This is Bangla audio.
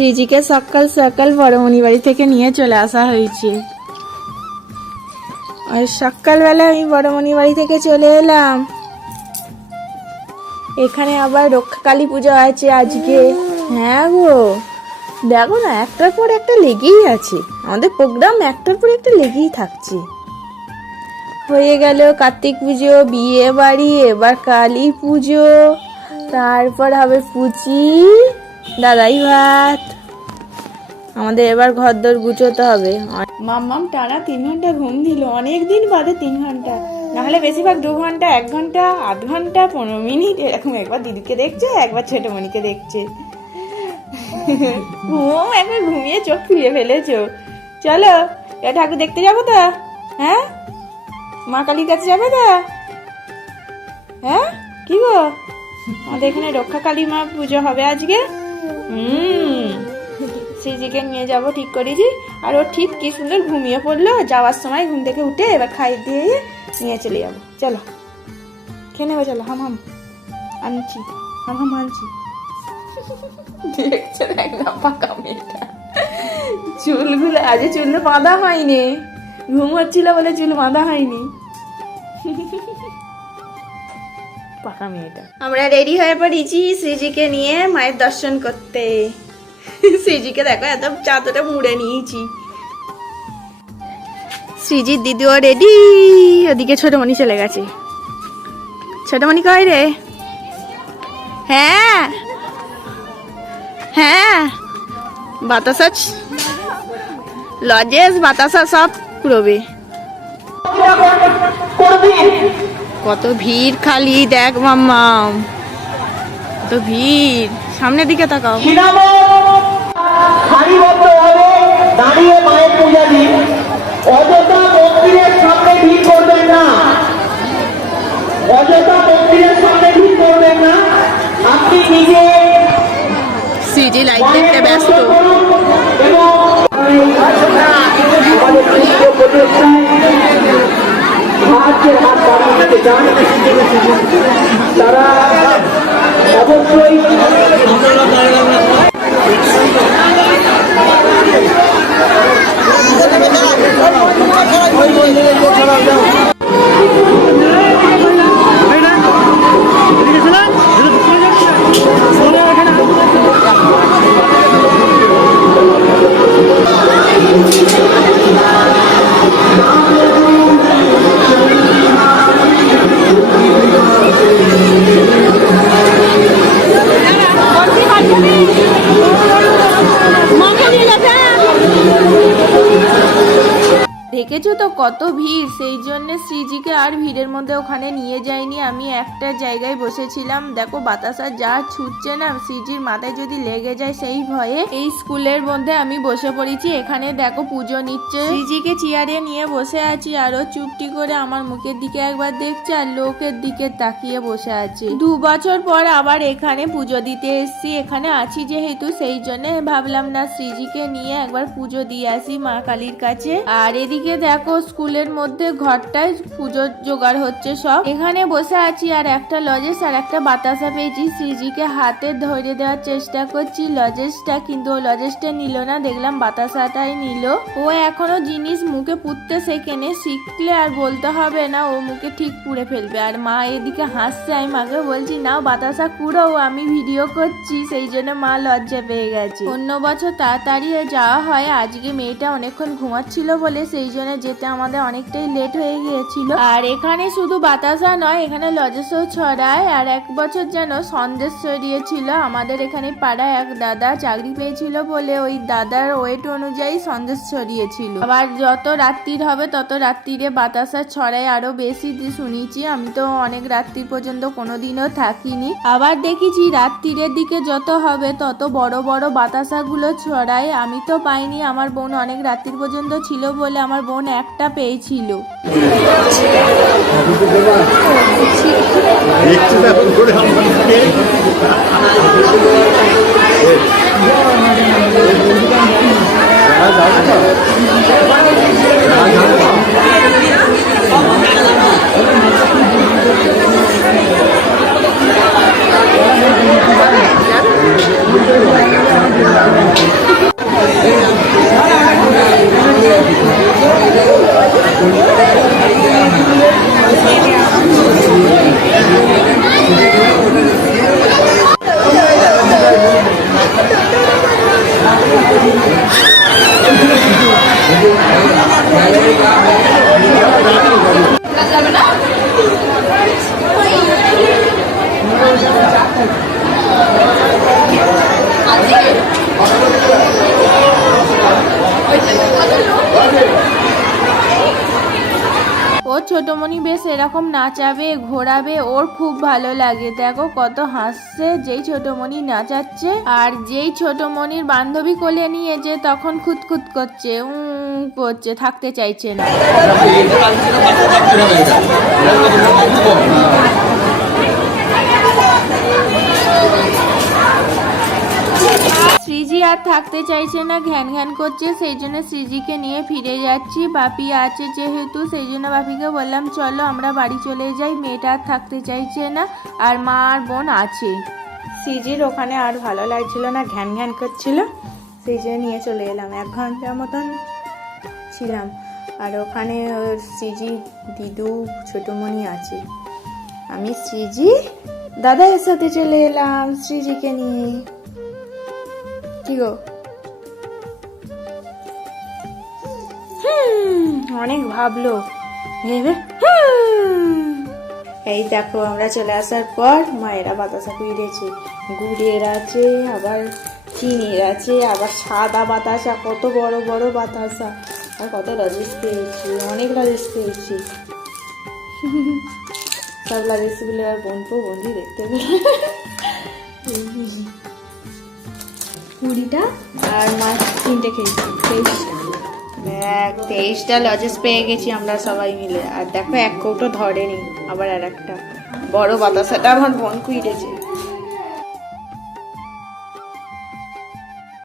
শ্রীজিকে সকাল সকাল বড়মণি বাড়ি থেকে নিয়ে চলে আসা হয়েছে। আর সকালবেলা আমি বড়মণি বাড়ি থেকে চলে এলাম। এখানে আবার রক্ষাকালী পুজো আছে আজকে। হ্যাঁ গো। দেখো না, একটার পর একটা লেগেই আছে। আমাদের প্রোগ্রাম একটার পর একটা লেগেই থাকছে। হয়ে গেল কার্তিক পুজো, বিয়ে বাড়ি, এবার কালী পুজো, তারপর হবে পুচি। দাদাই ভাত। আমাদের এবার ঘর দর গুছোতে হবে। মাম্মাম টানা তিন ঘণ্টা ঘুম দিল। অনেক দিন বাদে তিন ঘণ্টা। নাহলে বেশিরভাগ দু ঘণ্টা, এক ঘণ্টা, আধ ঘণ্টা, পনেরো মিনিট এরকম একবার দিদিকে দেখছে, একবার ছোট মনিকে দেখছে। ঘুম, একবার ঘুমিয়ে চোখ ফুলিয়ে ফেলেছো। চলো ঠাকুর দেখতে যাব তো? হ্যাঁ? মা কালীর কাছে যাবে তো? হ্যাঁ? কি গো? আমাদের এখানে রক্ষা কালী মা পুজো হবে আজকে? হুম। শ্রীজিকে নিয়ে যাব ঠিক করেছি আর ও ঠিক কি সুন্দর ঘুমিয়ে পড়ল। যাওয়ার সময় ঘুম থেকে উঠে এবার খাই দিয়ে নিয়ে চলে যাব। চলো। খেয়ে নেব, চলো। হাম হাম। আনছি। হাম হাম, আনছি। দেখছ একদম পাকা মেয়েটা চুলগুলো, আজ চুল বাঁধা হয়নি। ঘুম হচ্ছিল বলে চুল বাঁধা হয়নি। পাকা মেয়েটা আমরা রেডি হয়ে পড়েছি শ্রীজিকে নিয়ে মায়ের দর্শন করতে। শ্রীজিকে দেখো এত চাদরটা মুড়ে নিয়েছি। শ্রীজির দিদিও রেডি ওদিকে ছোটমণি চলে গেছে। ছোটমণি কয় রে? হ্যাঁ। হ্যাঁ। বাতাসা লজেস বাতাসা সব পুরোবে কত ভিড় খালি, দেখ মাম্মাম কত ভিড়। সামনের দিকে তাকাও। দাঁড়িয়ে মায়ের পূজা অযথা মন্দিরের সামনে ভিড় করবেন না অযথা মন্দিরের সামনে ভিড় করবেন না আপনি নিজে সিজি লাইট দেখতে ব্যস্ত। চান তারা অবশ্যই দেখেছ তো কত ভিড়? সেই জন্য শ্রীজিকে আর ভিড়ের মধ্যে ওখানে নিয়ে যাইনি। আমি একটা জায়গায় বসেছিলাম। দেখো বাতাসা যা ছুটছে না, শ্রীজির মাথায় যদি লেগে যায় সেই ভয়ে এই স্কুলের মধ্যে আমি বসে পড়েছি। এখানে দেখো পুজো নিচ্ছে। শ্রীজিকে চেয়ারে নিয়ে বসে আছি আরও চুপটি করে আমার মুখের দিকে একবার দেখছে আর লোকের দিকে তাকিয়ে বসে আছে। দু বছর পর আবার এখানে পুজো দিতে এসেছি। এখানে আছি যেহেতু, সেই জন্য ভাবলাম না শ্রীজিকে নিয়ে একবার পুজো দিয়ে আসি মা কালীর কাছে। আর এদিকে দেখো, স্কুলের মধ্যে ঘরটায় পুজোর জোগাড় হচ্ছে সব। এখানে বসে আছি আর একটা লজেস আর একটা বাতাসা পেয়েছি। শ্রীজিকে হাতে ধরে দেওয়ার চেষ্টা করছি। লজেসটা কিন্তু ও লজেসটা নিল না, দেখলাম বাতাসাটাই নিল। ও এখনও জিনিস মুখে পুঁততে শেখেনে, শিখলে আর বলতে হবে না, ও মুখে ঠিক পুড়ে ফেলবে। আর মা এদিকে হাসছে, আমি মাকে বলছি, নাও বাতাসা কুড়ো আমি ভিডিও করছি। সেই জন্য মা লজ্জা পেয়ে গেছে। অন্য বছর তাড়াতাড়ি যাওয়া হয়, আজকে মেয়েটা অনেকক্ষণ ঘুমাচ্ছিল বলে, সেই জন্য যেতে আমাদের অনেকটাই লেট হয়ে গিয়েছিল। আর এখানে শুধু বাতাসা নয়, এখানে লজেসও ছড়ায়। আর এক বছর যেন সন্দেশ ছড়িয়েছিল। আমাদের এখানে পাড়ায় এক দাদা চাকরি পেয়েছিল বলে ওই দাদার ওয়েট অনুযায়ী সন্দেশ ছড়িয়েছিল। আবার যত রাত্রির হবে, তত রাত্রিরে বাতাসা ছড়ায় আরও বেশি। শুনেছি, আমি তো অনেক রাত্রি পর্যন্ত কোনোদিনও থাকিনি। আবার দেখেছি, রাত্রিরের দিকে যত হবে, তত বড় বড় বাতাসাগুলো ছড়ায়। আমি তো পাইনি, আমার বোন অনেক রাত্রি পর্যন্ত ছিল বলে আমার বোন একটা পেয়েছিল। ও ছোটমণি বেশ এরকম নাচাবে, ঘোরাবে, ওর খুব ভালো লাগে। দেখো কত হাসছে, যেই ছোটমণি নাচাচ্ছে আর যেই ছোটমণির বান্ধবী কোলে নিয়েছে তখন খুঁতখুত করছে, উম, করছে, থাকতে চাইছে না শ্রীজি আর থাকতে চাইছে না, ঘ্যান ঘ্যান করছে, সেই জন্য শ্রীজিকে নিয়ে ফিরে যাচ্ছি। বাপি আছে যেহেতু, সেই জন্য বাপিকে বললাম, চলো আমরা বাড়ি চলে যাই, মেয়েটা আর থাকতে চাইছে না, আর মা আর বোন আছে। শ্রীজির ওখানে আর ভালো লাগছিল না, ঘ্যান ঘ্যান করছিল, সেই জন্য নিয়ে চলে এলাম, এক ঘণ্টার মতন ছিলাম। আর ওখানে শ্রীজি দিদু, ছোটমণি আছে। আমি শ্রীজি দাদার সাথে চলে এলাম শ্রীজিকে নিয়ে। কি গো? অনেক ভাবলো। ভেবে এই দেখো, আমরা চলে আসার পর মায়েরা বাতাসা কুইরেছে গুড়ের আছে আবার চিনির আছে আবার সাদা বাতাসা, কত বড় বড় বাতাসা। আর কত রাজেশ পেয়েছি অনেক রাজেশ পেয়েছি সব রাজেশগুলো আর বন্ধু বন্ধু দেখতে কুড়িটা আর মাছ তিনটে খেয়েছি। দেখ তেইশটা লজেস পেয়ে গেছি আমরা সবাই মিলে। আর দেখো, এক কৌটো ধরেনি, আবার আর একটা বড় বাতাসাটা আমার বোন কুইটেছে